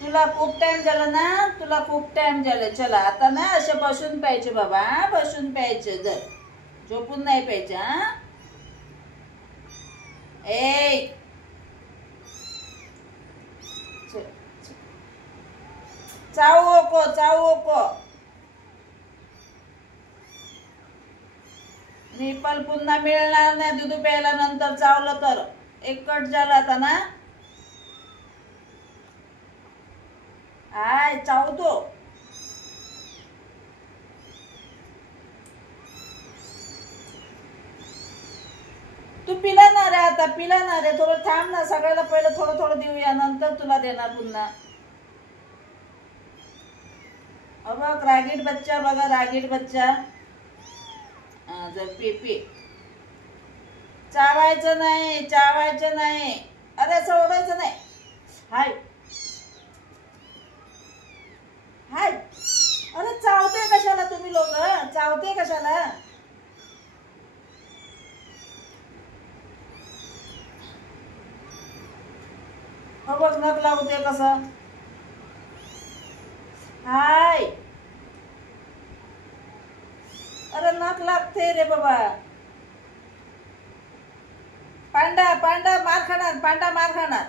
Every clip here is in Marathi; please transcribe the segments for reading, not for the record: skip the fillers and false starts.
तुला खूप टाइम झाला ना, तुला खूप टाइम झालं. चला आता ना असे बसून प्यायचे बाबा, बसून प्यायचे. जर झोपून नाही प्यायचे. ए चावू नको, चावू नको. निपल पुन्हा मिळणार नाही दूध प्यायला नंतर चावलं तर. एक कट झाला आता ना. आय चावतो. तू पिला ना रे, आता पिला ना रे. थोडं थांब ना, सगळ्याला पहिलं थोडं थोडं देऊया, नंतर तुला देणार पुन्हा. बघ रागीट बच्चा, बघा रागीट बच्चा. जर पी पी. चावायचं नाही, चावायचं नाही. अरे सोडायचं नाही. हाय हाय. अरे चावते कशाला तुम्ही लोक, चावते कशाला. बघ नख लावते कसं. हाय. अरे नख लागते रे बाबा. पांडा पांडा मार खाणार, पांडा मार खाणार.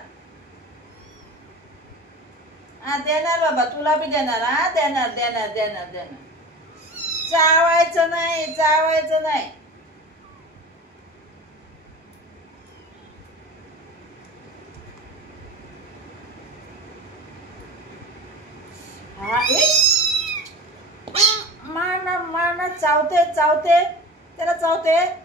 देणार बाबा, तुला बी देणार. देणार देणार देणार देणार. चावायचं नाही, चावायचं नाही. मारणार मारणार. चावते चावते त्याला, चावते.